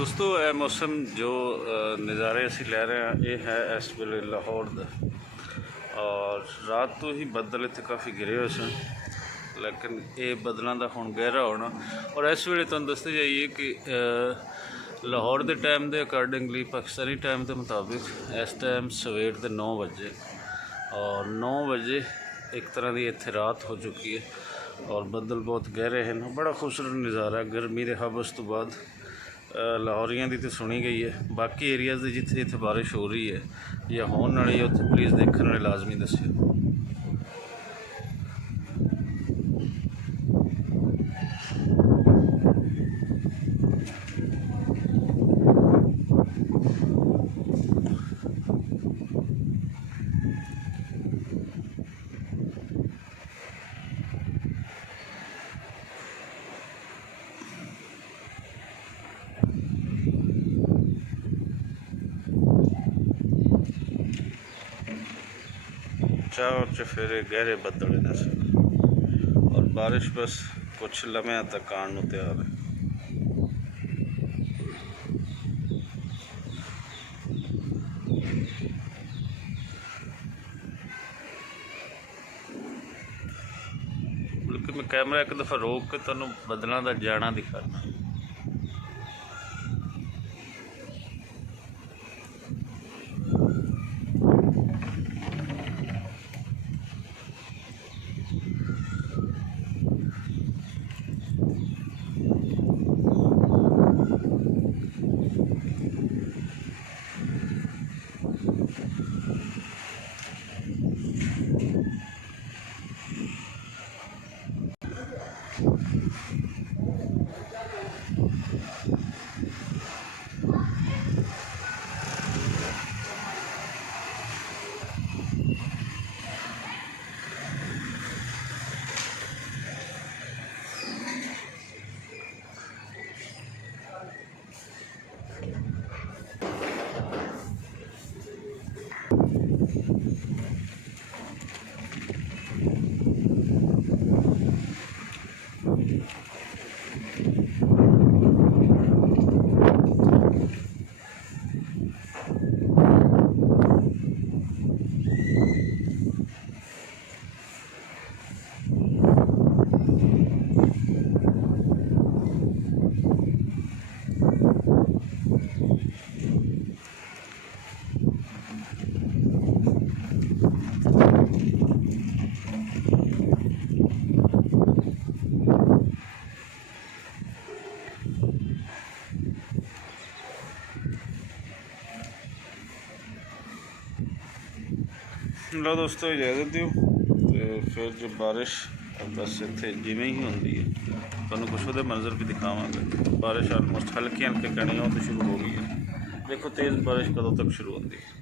दोस्तों यह मौसम जो नज़ारे असी लै रहे हैं ये है इस वेले लाहौर का। और रात तो ही बदल इतने काफ़ी गिरे हुए सन, लेकिन ये बदलों का हुण गहरा होना। और इस वेले तुहानूं दसते जाइए कि लाहौर के टाइम के अकॉर्डिंगली पाकिस्तानी टाइम के मुताबिक इस टाइम सवेर के 9 बजे और 9 बजे एक तरह की इत्थे रात हो चुकी है और बदल बहुत गहरे हैं। बड़ा खूबसूरत नज़ारा गर्मी के हबस तो बाद लाहौरियां की तो सुनी गई है। बाकी एरियाज़ जिथे जिथे बारिश हो रही है या होने वाली है उत्थे प्लीज़ देखने वाले लाजमी दस्यो। चार चफेरे गहरे बदल नजर और बारिश बस कुछ लम्हे तक आने तैयार है। बल्कि मैं कैमरा एक दफ़ा रोक के तुहानूं बदलों का जाना दिखाना। लो दोस्तों इजाज़त दिओ तो फिर जो बारिश बस इतने जिमें ही होंगी है तुहानूं कुछ वो मंजर भी दिखावांगे। बारिश आलमोस्ट हल्की हल्की कणियां तो शुरू हो गई है। देखो तेज़ बारिश कदों तक शुरू होती है।